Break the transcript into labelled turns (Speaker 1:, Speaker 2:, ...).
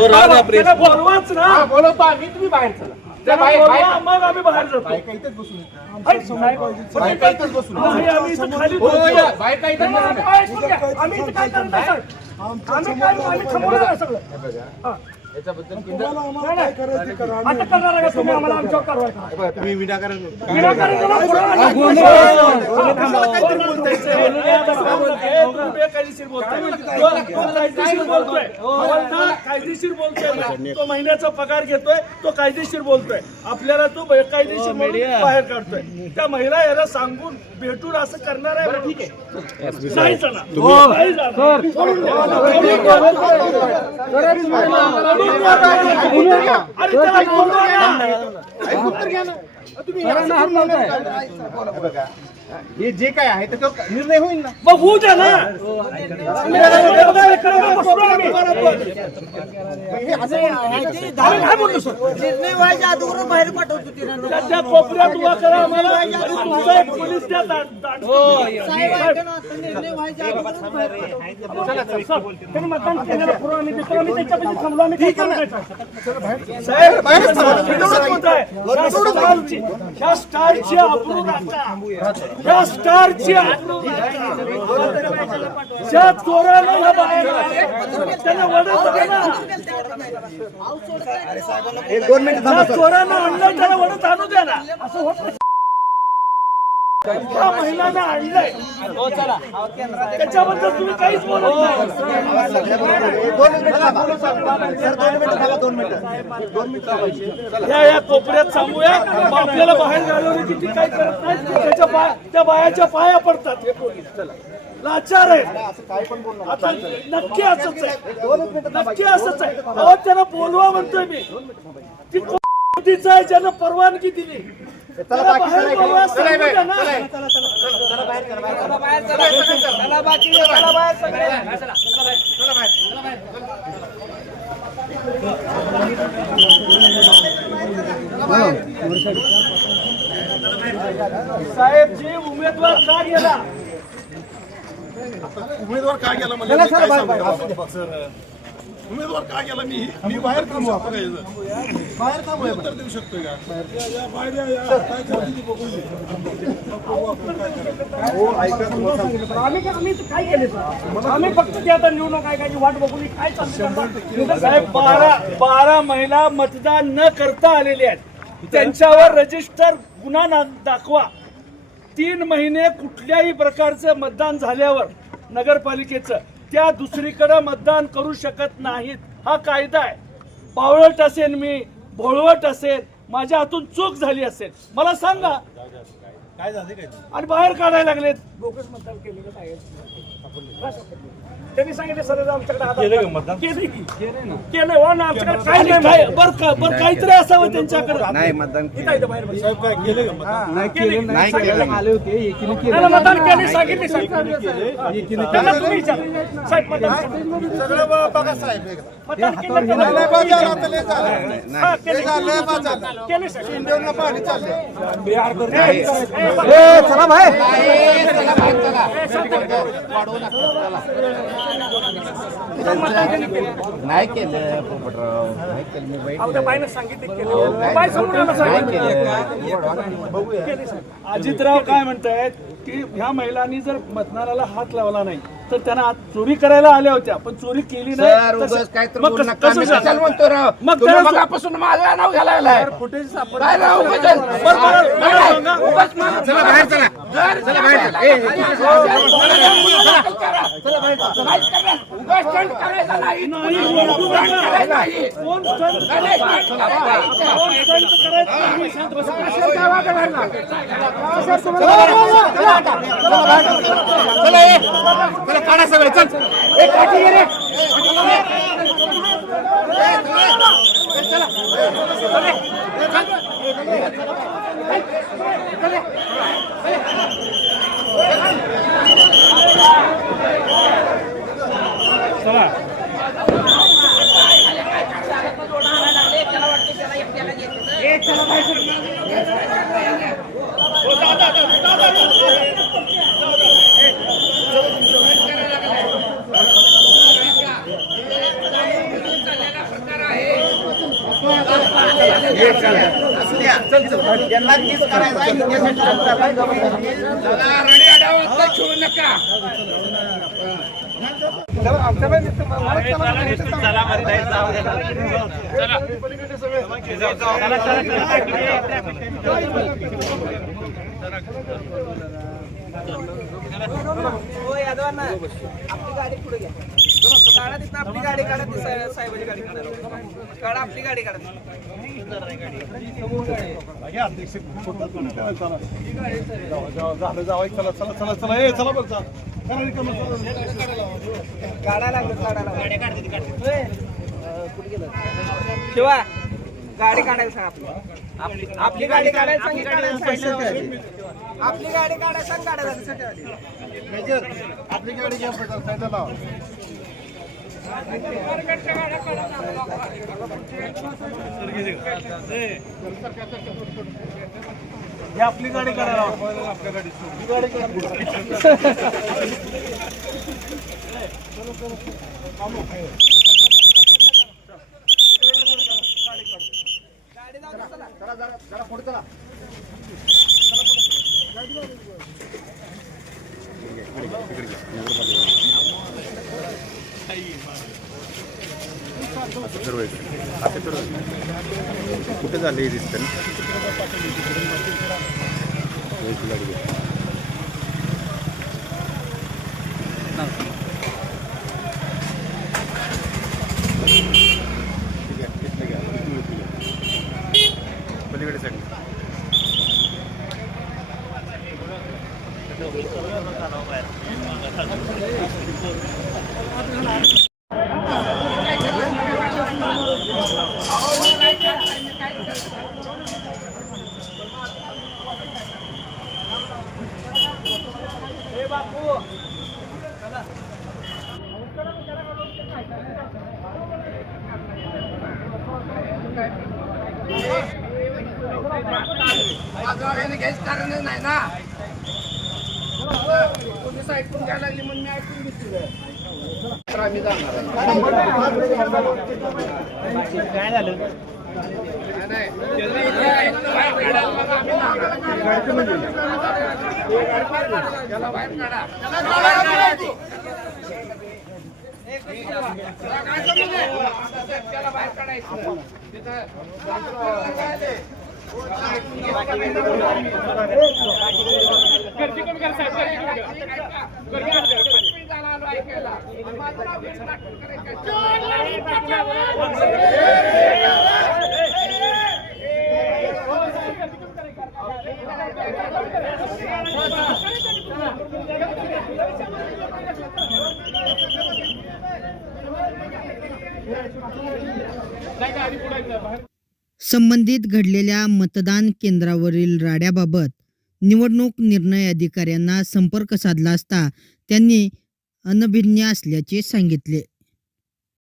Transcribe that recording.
Speaker 1: हो.
Speaker 2: त्याला बोलवाच ना
Speaker 3: हा, बोलवतो आम्ही तुम्ही बाहेर चला त्या
Speaker 2: त्याला
Speaker 3: बाहेर
Speaker 2: बोलवा,
Speaker 3: बाहेर-
Speaker 2: मग आम्ही बाहेर जातो
Speaker 3: बायका इथेच बसून आहेत.
Speaker 2: हाय, नाही.
Speaker 3: बायका इथेच बसून आहेत.
Speaker 2: नाही, आम्ही इथं खाली
Speaker 3: हो,
Speaker 2: बसलो.
Speaker 3: या, बायका इथेच
Speaker 2: नाही,
Speaker 3: बसून
Speaker 2: आम्ही
Speaker 3: आहेत.
Speaker 2: ऐकून घ्या. आम्ही इथं काय करणार साहेब? आम्ही काय आम्ही थांबवणार आहे सगळं
Speaker 3: हे
Speaker 2: हा. तुम्ही.
Speaker 3: हे विनाकारण.
Speaker 2: हे. तो कायदेशीर बोलतोय हवालदार कायदेशीर बोलतोय तो महिन्याचा पगार घेतोय तो कायदेशीर बोलतोय आपल्याला तो बेकायदेशीर बाहेर काढतोय त्या महिला याला सांगून भेटून असं करणार आहे ठीक आहे नाही जाणार.
Speaker 3: हे बघा हे जे काय आहे त्याच्यावर निर्णय होईल ना
Speaker 2: मग होऊ द्या ना.
Speaker 3: हे
Speaker 4: निर्णय व्हायच्या अगोदर बाहेर पाठवतो तिला
Speaker 2: त्या- त्या कोपऱ्यात उभा करा आम्हाला आणि तुमचा एक पोलीस द्या दा- दांड-
Speaker 4: साहेब ऐका ना, आता निर्णय व्हायच्या अगोदर बाहेर पाठवतो
Speaker 2: सर, त्यांनी मतदान केलेलं पुरावा आम्ही देतो आम्ही त्याच्यापाशी थांबलो आम्ही काय ह्या स्टारची- ह्या स्टारची ज्या चोराला बाहेर त्याला वडत
Speaker 3: दोन मिनिट
Speaker 2: आणलं त्याला वडत आणू द्या ना असं होत त्या महिलांना आणलंय. त्याच्याबद्दल तुम्ही काहीच बोलत नाही.
Speaker 3: दोन
Speaker 2: या या कोपऱ्यात सांगूया आपल्याला बाहेर घालवण्याची ती काही करत नाही त्याच्या पाय त्या बायाच्या पाया पडतात. हे पोलीस. लाचार आहे आता नक्की असंच आहे. नक्की असंच आहे. अहो त्याला बोलवा म्हणतोय मी. ती कोणतीच आहे ज्यानं परवानगी दिली. बाहेर बोलवा सांगू द्या ना. साहेब जी उमेदवार का गेला?
Speaker 1: उमेदवार का गेला म्हणजे? उमेदवार का गेला मी मी बाहेर थांबू आपण? काय?
Speaker 3: बाहेर थांबूया
Speaker 1: उत्तर देऊ शकतोय का? या, या, बाहेर या, या. काय करते ती बघून घे.
Speaker 2: आम्ही काय आम्ही काय केले सर? आम्ही फक्त ते आता निवडणूक आयोगाची वाट बघून काय चाललं साहेब बारा बारा महिला मतदान न करता आलेले आहेत. त्यांच्यावर रजिस्टर गुन्हा ना- दाखवा. तीन महिने कुठल्याही प्रकारचं मतदान झाल्यावर नगरपालिकेचं त्या दुसरीकडे मतदान करू शकत नाहीत. हा कायदा आहे. पावळट असेल मी भोळवट असेल माझ्या हातून चूक झाली असेल. मला सांगा.
Speaker 1: काय झाले? काय
Speaker 2: आणि बाहेर काढायला लागलेत. बोगस मतदान केलेलं काय त्यांनी सांगितलं सर आमच्याकडे
Speaker 1: केलं
Speaker 2: हो ना आमच्याकडे काय नाही काय बरं का बरं काहीतरी असावं त्यांच्याकडे.
Speaker 5: नाही मतदान
Speaker 1: मतदान?
Speaker 2: केलं सांगितले.
Speaker 3: चला बाहेर.
Speaker 5: नाही केलं पोपटराव. नाही केलं मी
Speaker 2: बाईनं सांगितलं. केले. साहेब. अजितराव काय म्हणतायत? की ह्या महिलांनी जर मतदानाला हात लावला नाही तर त्यांना आत चोरी करायला आल्या होत्या पण चोरी केली
Speaker 5: सर
Speaker 2: नाही तसं-
Speaker 5: मला-
Speaker 3: चला बाहेर चला ए, चला काढा सगळे चल. ए, काठी रे. असू त्यांना तीच करायचं आहे,
Speaker 4: यादवांना आपली गाडी पुढे घ्या काढा तिथं आपली गाडी काढा ती साहेब- साहेबाची गाडी काढा. काढा आपली गाडी काढा. लागलं लागलं. शिवा गाडी काढायला सांग आपली. आपली आपली गाडी काढायला सांग काढायला सांगितलं. आपली गाडी काढायला सांग काढायला
Speaker 1: आपली गाडी घ्या पटकन, साईडला लावा. ही आपली गाडी काढा आपल्या गाडी ही गाडी काढा
Speaker 6: चला झाले दिसतं पलीकडे साठी
Speaker 5: माझं घ्यायचं कारण नाही ना पोलीस ऐकून घ्यायला लागली म्हणून मी ऐकून घेतली तर आम्ही जाणार नाही. बाहेर काढा, मग आम्ही जाणार. त्याला बाहेर काढा. त्याला बाहेर काढा. काय समजलं? त्याला बाहेर काढायचं तिथं
Speaker 7: संबंधित घडलेल्या मतदान केंद्रावरील राड्याबाबत निवडणूक निर्णय अधिकाऱ्यांना संपर्क साधला असता त्यांनी अनभिज्ञ असल्याचे सांगितले.